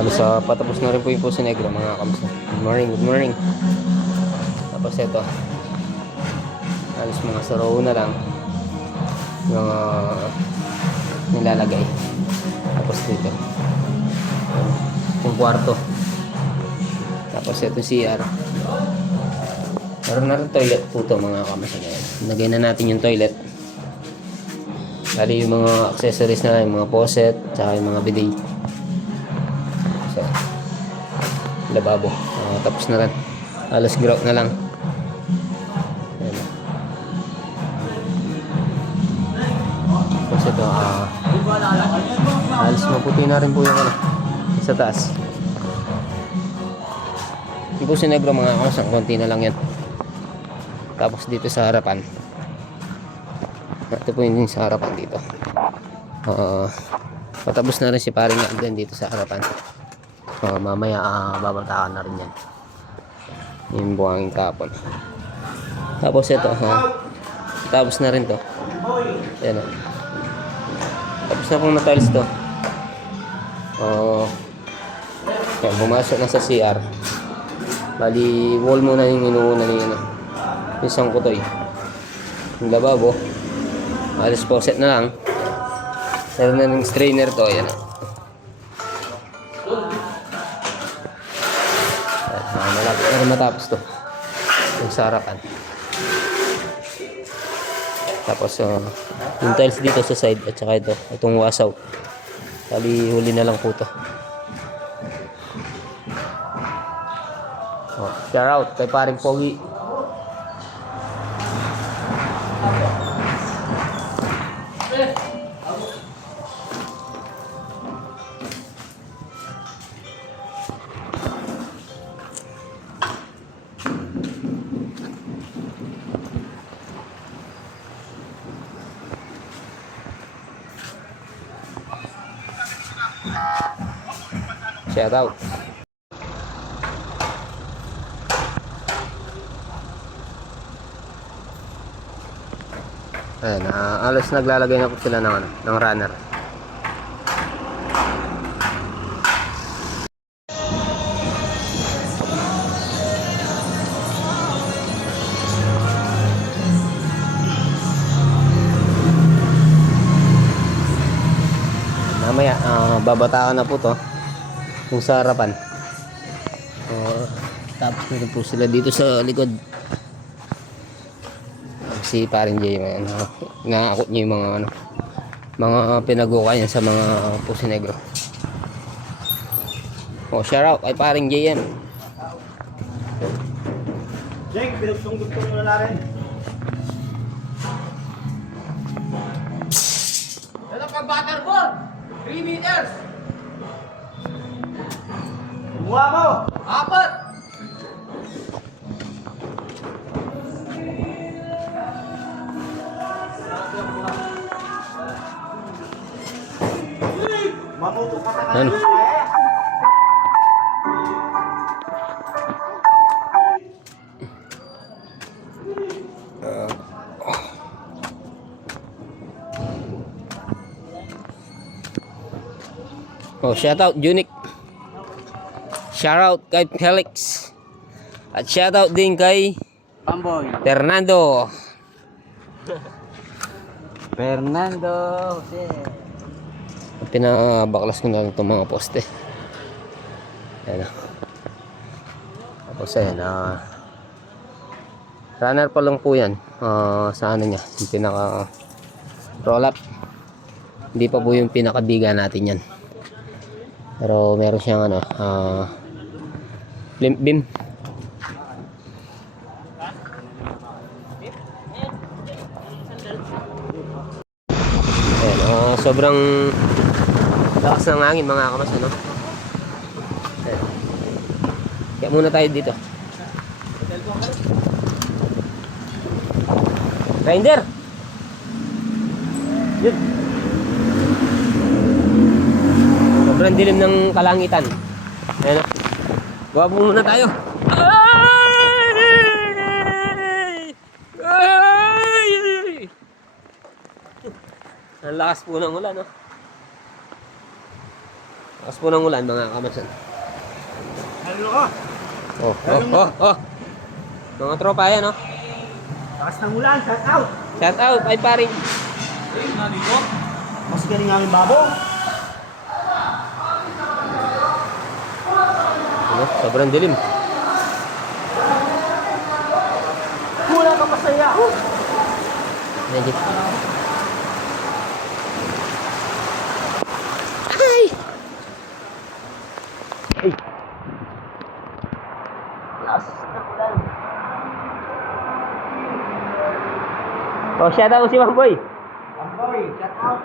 Halos patapos na rin po yung Puso Negro mga kamsa. Good morning, good morning. Tapos ito, halos mga saraw na lang yung nilalagay. Tapos dito yung kwarto. Tapos ito CR. Meron na rin toilet po ito mga kamsa ngayon. Lagay na natin yung toilet. Bali yung mga accessories na yung mga faucet tsaka yung mga bidet. So, lababo. Tapos na rin. Halos grout na lang. Ayan. Tapos ito, halos maputi na rin po yung sa taas. Yung Puso Negro mga kamas, konti na lang yan. Tapos dito sa harapan. Ito po yung sa harapan dito. Patapos na rin si paring Agdan dito sa harapan. Mamaya babatakan na rin yan. Yung buhangin tapon. Tapos ito, tapos na rin to. Ayan o. Tapos na pong na-tiles to. Yan, bumasok na sa CR. Bali, wall muna yung inuuna niya. Yung sangkutoy. Yung lababo. Alas faucet na lang. Meron na ng strainer to. Ayan o. Malapit na rin matapos to. Yung sa harapan. Tapos yung tiles dito sa side at saka ito. Itong wasaw. Bali huli na lang po to. Shout out kay paring Pogi. Shout out. Ayan, alas naglalagay na po sila ng runner. Mamaya, babatakan na po to yung sa harapan. Tapos meron po sila dito sa likod. Si paring Jay, nakakot niya yung mga pinag-ukay niya sa mga Puso Negro. Shout out kay paring Jay yan. Jay, pinagsunggod ko muna na rin. Ito pag-butterboard, 3 meters. Kumuha mo. 4. Mamuto ka na. Ano? Shout out Unique. Shout out kay Felix. At shout out din kay Pamboy. Fernando. Fernando Jose. Pinabaklas ko na lang itong mga poste. Ayan. Tapos ayan. Runner pa lang po yan. Sa ano niya. Yung pinaka roll up. Hindi pa po yung pinakabiga natin yan. Pero meron siyang limp beam. Ayan, sobrang lakas ng hangin mga kamas, ano? Ayan. Kaya muna tayo dito. Grinder! Yun. Sobrang dilim ng kalangitan. Ayan o. Gawa po muna tayo. Ang lakas po ng ulan, no? Lakas po ng ulan mga kamatsan. Hello ka. Oh. Mga tropa yan, oh. Lakas ng ulan, shout out. Shout out, ay paring. Mas galing ang aming babong. Ano, sobrang dilim. Kulang ka masaya. Medyo. Ay! Ay! Lakas ng ulan. Oh, shout out si Mamboy. Bamboy, shout out.